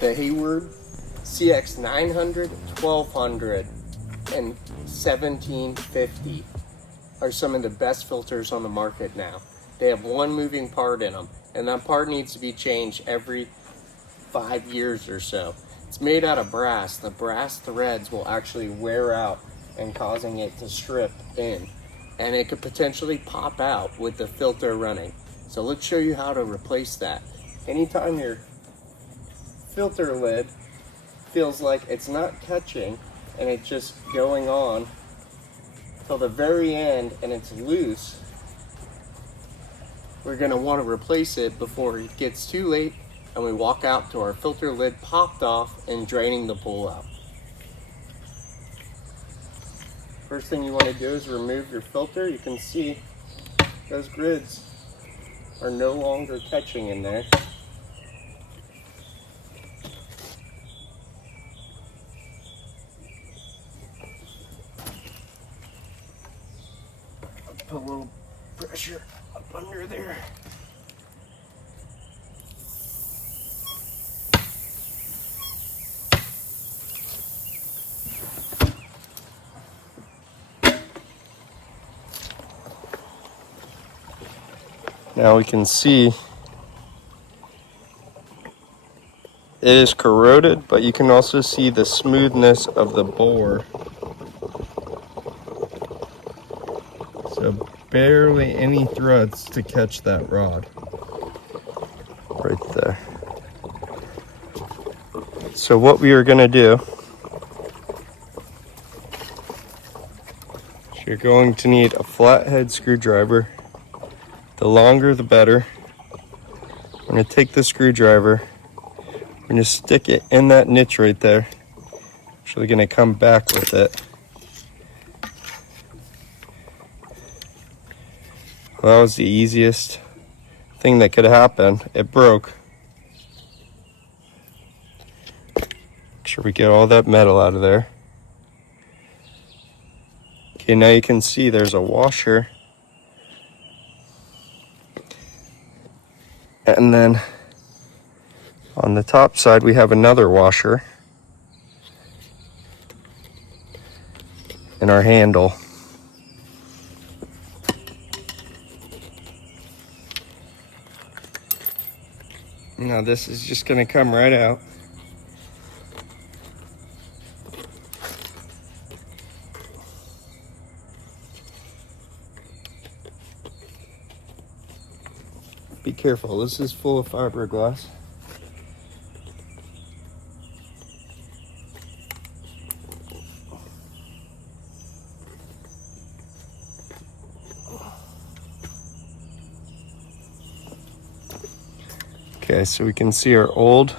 The Hayward CX 900, 1200, and 1750 are some of the best filters on the market now. They have one moving part in them, and that part needs to be changed every 5 years or so. It's made out of brass. The brass threads will actually wear out and causing it to strip in, and it could potentially pop out with the filter running. So let's show you how to replace that. Anytime your filter lid feels like it's not catching and it's just going on till the very end and it's loose, we're going to want to replace it before it gets too late and we walk out to our filter lid popped off and draining the pool out. First thing you want to do is remove your filter. You can see those grids are no longer catching in there. Put a little pressure up under there. Now we can see it is corroded, but you can also see the smoothness of the bore. So barely any threads to catch that rod. Right there. So what we are going to do is you're going to need a flathead screwdriver. The longer the better. I'm going to take the screwdriver. I'm going to stick it in that niche right there. Actually going to come back with it. Well, that was the easiest thing that could happen. It broke. Make sure we get all that metal out of there. Okay, now you can see there's a washer. And then on the top side, we have another washer and our handle. Now this is just going to come right out. Be careful, this is full of fiberglass. Okay, so we can see our old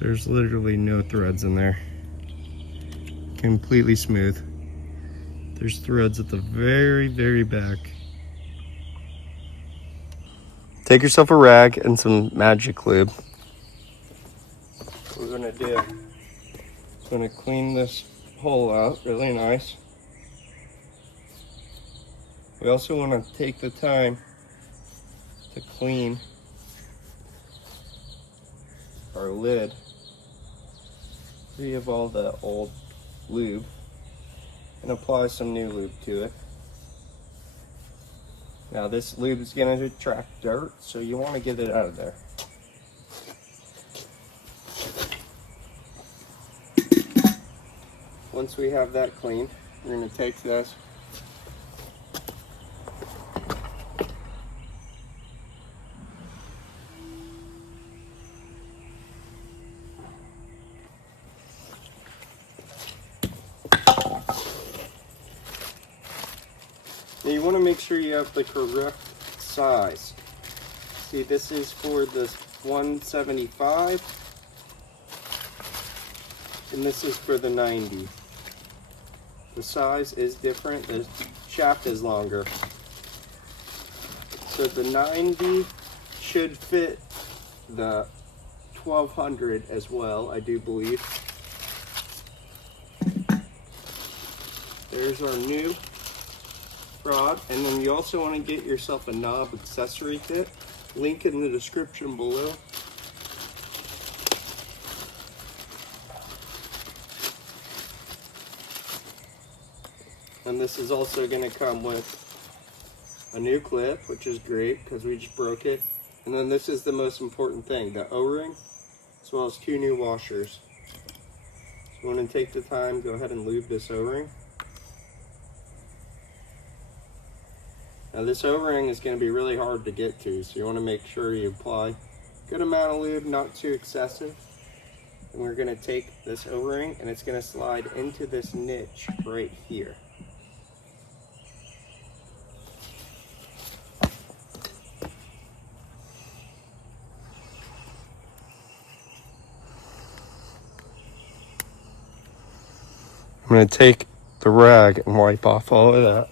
there's literally no threads in there. Completely smooth. There's threads at the very, very back. Take yourself a rag and some magic lube. What we're gonna do is gonna clean this hole out really nice. We also want to take the time to clean our lid free of all the old lube and apply some new lube to it. Now this lube is going to attract dirt, so you want to get it out of there. Once we have that clean, we're going to take this now you want to make sure you have the correct size. See, this is for the 175 and this is for the 90. The size is different, the shaft is longer. So the 90 should fit the 1200 as well, I do believe. There's our new rod, and then you also want to get yourself a knob accessory kit. Link in the description below. And this is also going to come with a new clip, which is great because we just broke it. And then this is the most important thing, the O-ring, as well as 2 new washers. So you want to take the time, go ahead and lube this O-ring. Now this O-ring is going to be really hard to get to, so you want to make sure you apply a good amount of lube, not too excessive. And we're going to take this O-ring and it's going to slide into this niche right here. I'm going to take the rag and wipe off all of that.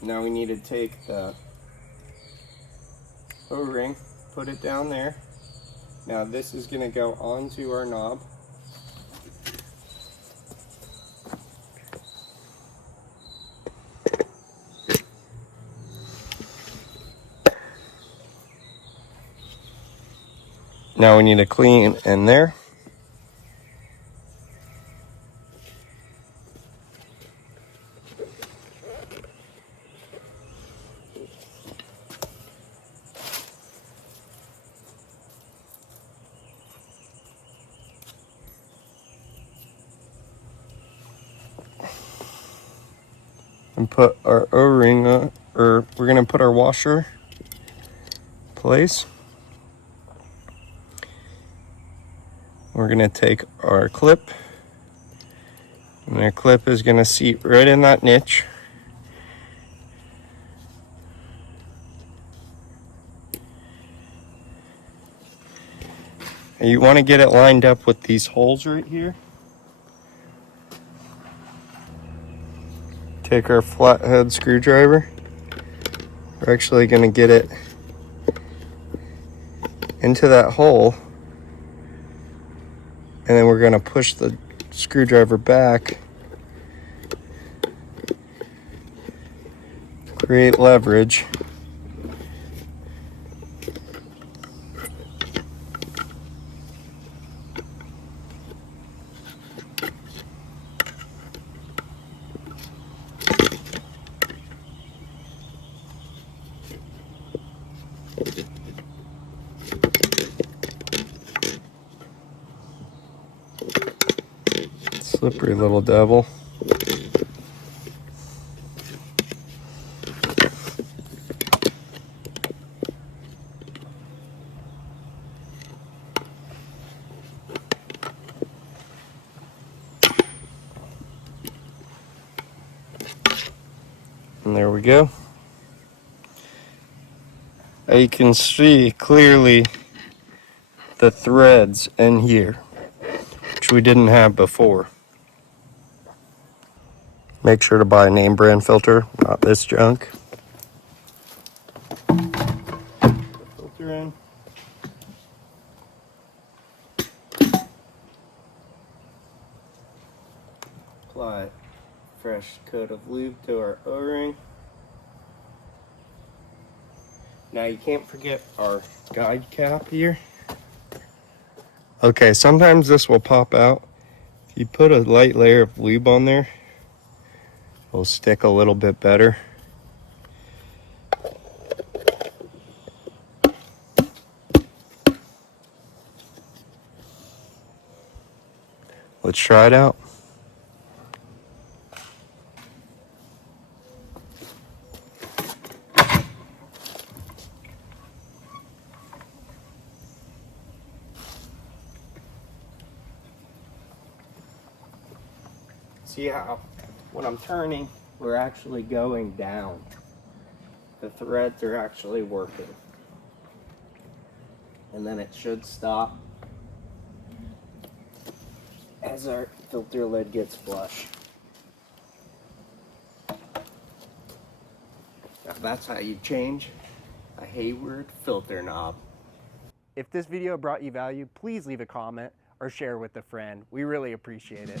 Now we need to take the O-ring, put it down there. Now this is going to go onto our knob. Now we need to clean in there. And put our O-ring on, or we're going to put our washer in place. We're going to take our clip, and our clip is going to seat right in that niche. And you want to get it lined up with these holes right here. Take our flathead screwdriver. We're actually going to get it into that hole. And then we're going to push the screwdriver back, create leverage. Slippery little devil. And there we go. You can see clearly the threads in here, which we didn't have before. Make sure to buy a name brand filter, not this junk. Filter in. Apply a fresh coat of lube to our O-ring. Now you can't forget our guide cap here. Okay, sometimes this will pop out. If you put a light layer of lube on there, it'll stick a little bit better. Let's try it out. See how when I'm turning, we're actually going down. The threads are actually working. And then it should stop as our filter lid gets flush. Now that's how you change a Hayward filter knob. If this video brought you value, please leave a comment or share with a friend. We really appreciate it.